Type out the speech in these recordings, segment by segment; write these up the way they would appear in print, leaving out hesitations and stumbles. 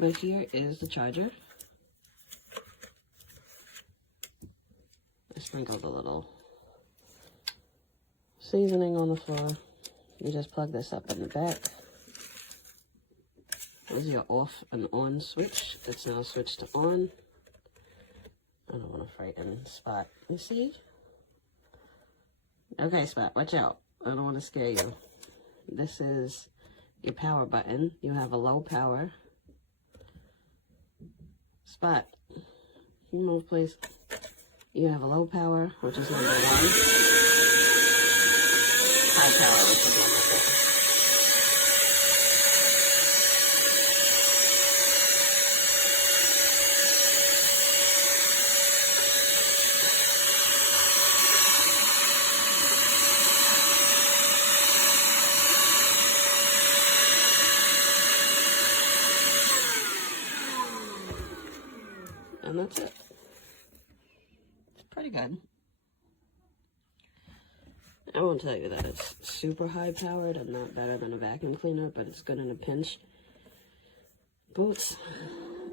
Right here is the charger. I sprinkled a little seasoning on the floor. You just plug this up in the back. There's your off and on switch. It's now switched to on. I don't want to frighten Spot. You see? Okay, Spot, watch out. I don't want to scare you. This is your power button. You have a low power. Spot, can you move, please? You have a low power, which is number 1. High power, which is number 2. And that's it. It's pretty good. I won't tell you that it's super high powered and not better than a vacuum cleaner, but it's good in a pinch. Boots,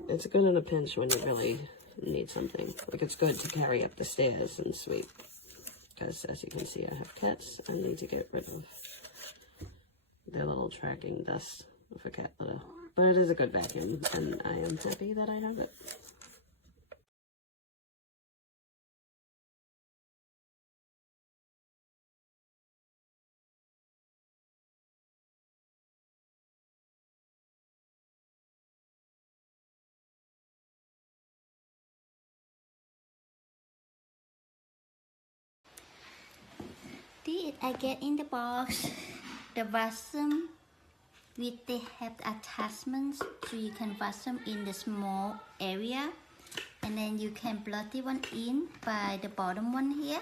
it's good in a pinch when you really need something. Like, it's good to carry up the stairs and sweep. Because as you can see, I have cats. I need to get rid of their little tracking dust of a cat litter. But it is a good vacuum, and I am happy that I have it. I get in the box the vacuum with they have attachments, so you can vacuum in the small area, and then you can plug the one in by the bottom one here.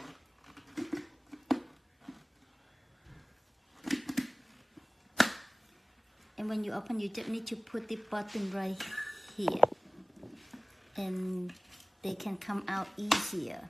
And when you open, you just need to put the button right here, and they can come out easier.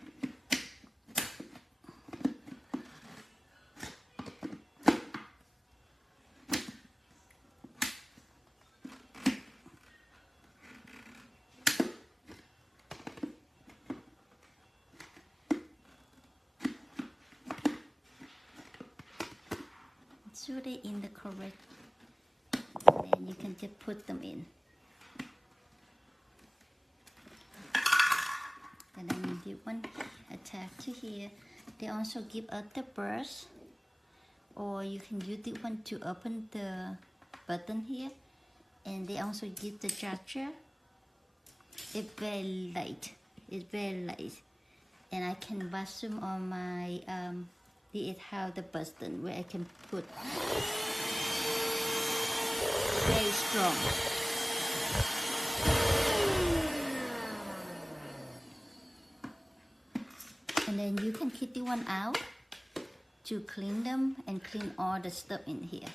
So they're in the correct, and then you can just put them in. And then you want attached to here. They also give us the brush, or you can use the one to open the button here. And they also give the charger. It's very light. It's very light, and I can vacuum on my it have the button where I can put very strong. And then you can keep the one out to clean them and clean all the stuff in here.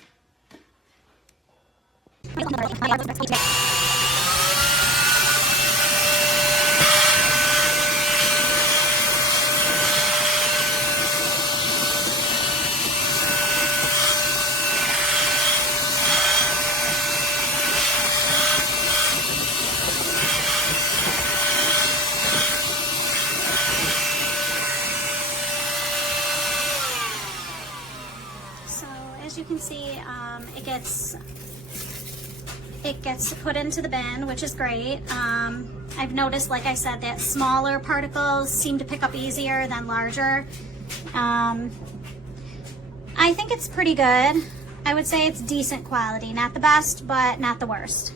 As you can see, it gets put into the bin, which is great. I've noticed, like I said, that smaller particles seem to pick up easier than larger. I think it's pretty good. I would say it's decent quality, not the best, but not the worst.